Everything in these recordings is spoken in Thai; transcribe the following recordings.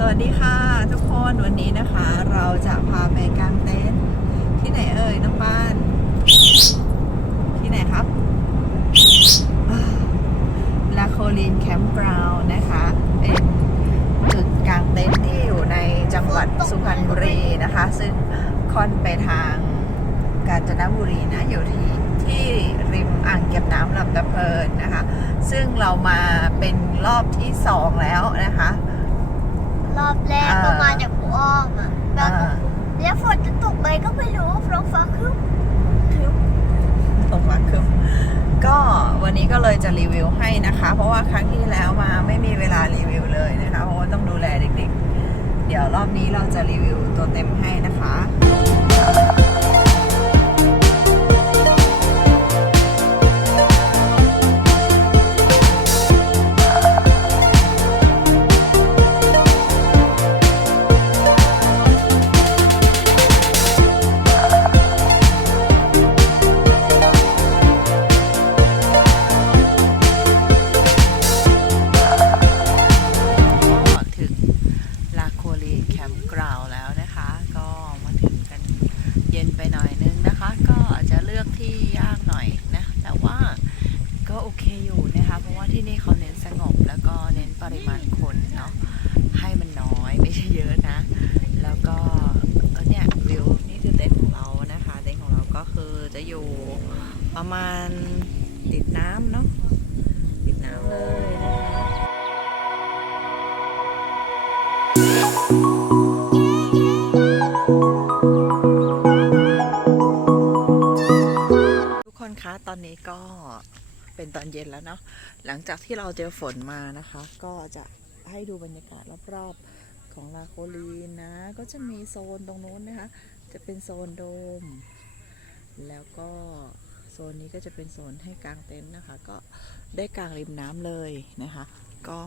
สวัสดีค่ะทุกคนวันนี้นะคะ เราจะพาไปกางเต็นท์ที่ไหนเอ่ยน้องบ้าน ที่ไหนครับลาโคลินแคมป์กราวน์นะคะเป็นจุดกางเต็นท์ที่อยู่ในจังหวัดสุพรรณบุรีนะคะ ซึ่งค่อนไปทางกาญจนบุรีนะอยู่ที่ที่ริมอ่างเก็บน้ำลำตะเพินนะคะ ซึ่งเรามาเป็นรอบที่สองแล้วนะคะ บแรกอ่าก็มาจากผู้อ้อมอะแล้วอ่าแล้วฝนจะตกไหมก็ไม่รู้เพราะฟ้าครึ้มครึ้มตกมาคือก็วันนี้ก็เลยจะรีวิวให้นะคะ เพราะว่าครั้งที่แล้วมาไม่มีเวลารีวิวเลยนะคะ เพราะว่าต้องดูแลเด็กๆ เดี๋ยวรอบนี้เราจะรีวิวตัวเต็มให้นะคะ ปริมาณคนเนาะให้มันน้อยไม่ใช่เยอะนะ แล้วก็เออเนี่ยวิวนี่คือเต็นท์ของเรานะคะเต็นท์ของเราก็คือจะอยู่ประมาณติดน้ำเนาะติดน้ำเลยนะคะทุกคนคะตอนนี้ก็ เป็นตอนเย็นแล้วเนาะหลังจากที่เราเจอฝนมานะคะ ก็จะให้ดูบรรยากาศรอบๆของลาโคลีนนะ ก็จะมีโซนตรงนู้นนะคะ จะเป็นโซนโดม แล้วก็โซนนี้ก็จะเป็นโซนให้กางเต็นท์นะคะ ก็ได้กางริมน้ำเลยนะคะ ก็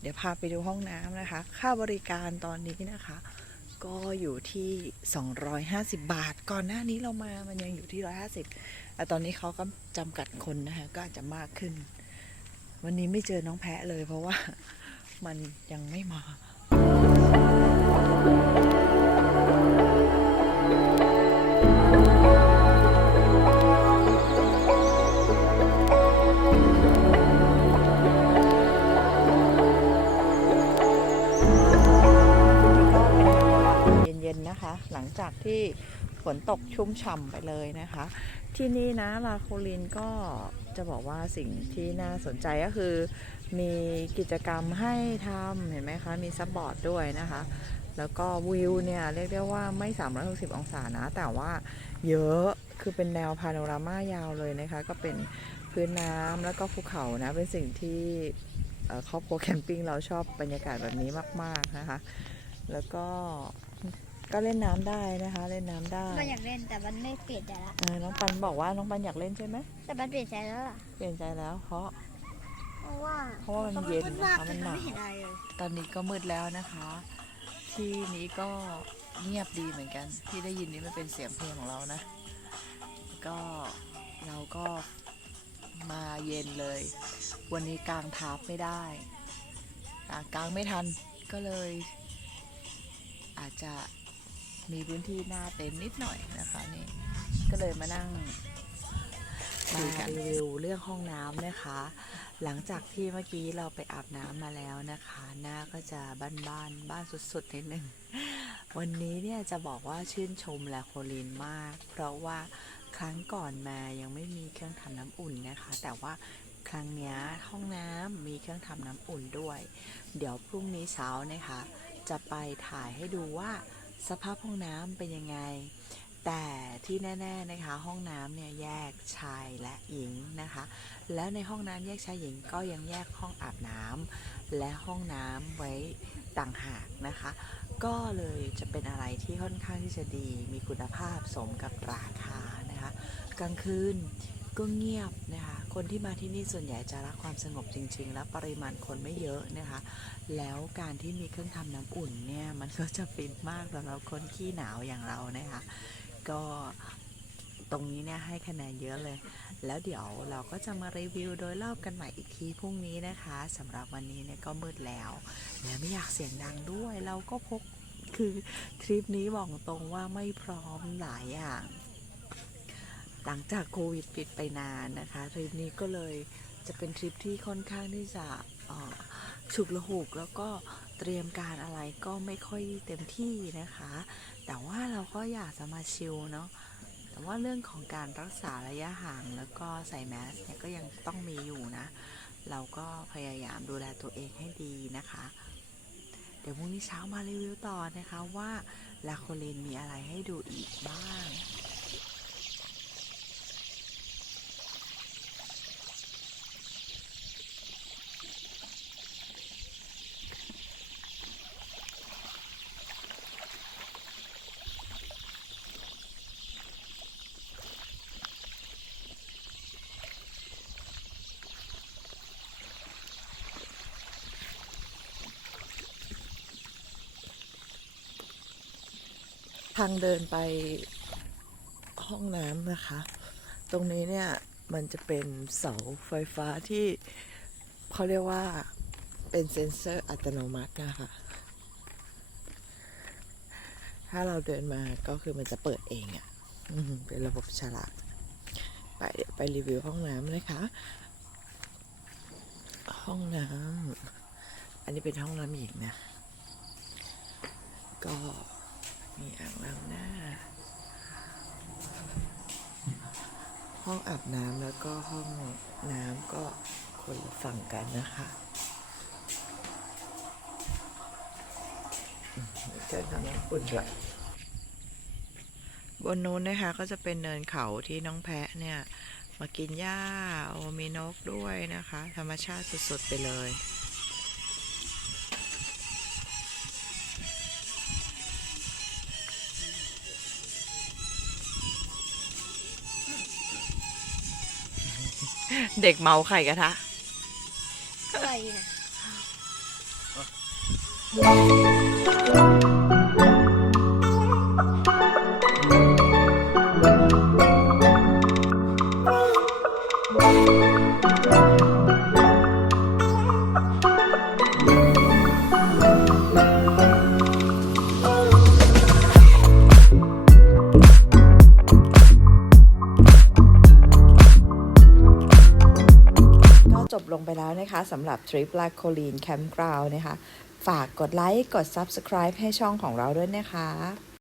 เดี๋ยวพาไปดูห้องน้ำนะคะ ค่าบริการตอนนี้นะคะ ก็อยู่ที่ 250 บาท ก่อนหน้านี้เรามามันยังอยู่ที่ 150 ตตอนนี้เขาก็จำกัดคนนะคะก็อาจจะมากขึ้น วันนี้ไม่เจอน้องแพะเลยเพราะว่ามันยังไม่มาเย็นๆนะคะ หลังจากที่ ฝนตกชุ่มฉ่ำไปเลยนะคะ ที่นี่นะลาโคลินก็จะบอกว่าสิ่งที่น่าสนใจก็คือ มีกิจกรรมให้ทำเห็นไหมคะ มีซับบอร์ดด้วยนะคะ แล้วก็วิวเนี่ย เรียกได้ว่าไม่ 360 องศานะ แต่ว่าเยอะคือเป็นแนวพาโนรามายาวเลยนะคะ ก็เป็นพื้นน้ำแล้วก็ภูเขานะ เป็นสิ่งที่ครอบครัวแคมปิ้งเราชอบบรรยากาศแบบนี้มาก ๆ นะคะ แล้วก็ ก็เล่นน้ำได้นะคะ เล่นน้ำได้มันอยากเล่นแต่มันไม่เปลี่ยนใจละเออน้องปันบอกว่าน้องปันอยากเล่นใช่ไหมแต่มันเปลี่ยนใจแล้วล่ะเปลี่ยนใจแล้ว เพราะ เพราะว่าเพราะว่ามันเย็นมันนะมากคะแต่มันหมันนาไม่เห็นวอะไรเลยตอนนี้ก็มืดแล้วนะคะ ที่นี้ก็เงียบดีเหมือนกัน ที่ได้ยินนี้มันเป็นเสียงเพลงของเรานะ ก็เราก็มาเย็นเลย วันนี้กลางทับไม่ได้กลางกลางไม่ทันก็เลย อาจจะ มีพื้นที่หน้าเต็นท์นิดหน่อยนะคะนี่ก็เลยมานั่งมารีวิวเรื่องห้องน้ำนะคะ หลังจากที่เมื่อกี้เราไปอาบน้ำมาแล้วนะคะ หน้าก็จะบ้านบ้านๆบ้านสุดๆนิดนึงวันนี้เนี่ยจะบอกว่าชื่นชมแลโคลินมาก เพราะว่าครั้งก่อนมายังไม่มีเครื่องทำน้ำอุ่นนะคะ แต่ว่าครั้งเนี้ยห้องน้ำมีเครื่องทำน้ำอุ่นด้วย เดี๋ยวพรุ่งนี้เช้านะคะ จะไปถ่ายให้ดูว่า สภาพห้องน้ำเป็นยังไง แต่ที่แน่ ๆนะคะ ห้องน้ำเนี่ยแยกชายและหญิงนะคะ แล้วในห้องน้ำแยกชายหญิงก็ยังแยกห้องอาบน้ำและห้องน้ำไว้ต่างหากนะคะ ก็เลยจะเป็นอะไรที่ค่อนข้างที่จะดี มีคุณภาพสมกับราคานะคะ กลางคืน ก็เงียบนะคะ คนที่มาที่นี่ส่วนใหญ่จะรักความสงบจริง ๆ และปริมาณคนไม่เยอะนะคะ แล้วการที่มีเครื่องทำน้ำอุ่นเนี่ยมันก็จะฟินมากสำหรับคนขี้หนาวอย่างเรานะคะ ก็ตรงนี้เนี่ยให้คะแนนเยอะเลย แล้วเดี๋ยวเราก็จะมารีวิวโดยรอบกันใหม่อีกทีพรุ่งนี้นะคะสำหรับวันนี้เนี่ยก็มืดแล้ว แล้วไม่อยากเสียงดังด้วย เราก็พกคือทริปนี้บอกตรงว่าไม่พร้อมหลายอย่าง หลังจากโควิดปิดไปนานนะคะทริปนี้ก็เลยจะเป็นทริปที่ค่อนข้างที่จะฉุกละหุกแล้วก็เตรียมการอะไรก็ไม่ค่อยเต็มที่นะคะ แต่ว่าเราก็อยากจะมาชิลเนาะแต่ว่าเรื่องของการรักษาระยะห่างแล้วก็ใส่แมสเนี่ยก็ยังต้องมีอยู่นะ เราก็พยายามดูแลตัวเองให้ดีนะคะ เดี๋ยวพรุ่งนี้เช้ามารีวิวต่อนะคะว่าลาโคลินมีอะไรให้ดูอีกบ้าง ทางเดินไปห้องน้ำนะคะ ตรงนี้เนี่ยมันจะเป็นเสาไฟฟ้าที่เขาเรียกว่าเป็นเซ็นเซอร์อัตโนมัตินะคะ ถ้าเราเดินมาก็คือมันจะเปิดเองอะ่ะเป็นระบบฉลาด ไปไปรีวิวห้องน้ำนะคะห้องน้ำอันนี้เป็นห้องน้ำหญิงนะ ก็ มีอ่างล้างหน้า ห้องอาบน้ำแล้วก็ห้องน้ำก็คนละฝั่งกันนะคะเชิญทำน้ำอุ่นด้วยบนนู้นนะคะก็จะเป็นเนินเขาที่น้องแพะเนี่ย มากินหญ้าโอมีนกด้วยนะคะ ธรรมชาติสุดๆไปเลย เด็กเมาไข่กระทะอะไรนะ ไปแล้วนะคะสำหรับทริปลาโคลีนแคมป์กราวนะคะ ฝากกดไลค์ กด Subscribe ให้ช่องของเราด้วยนะคะ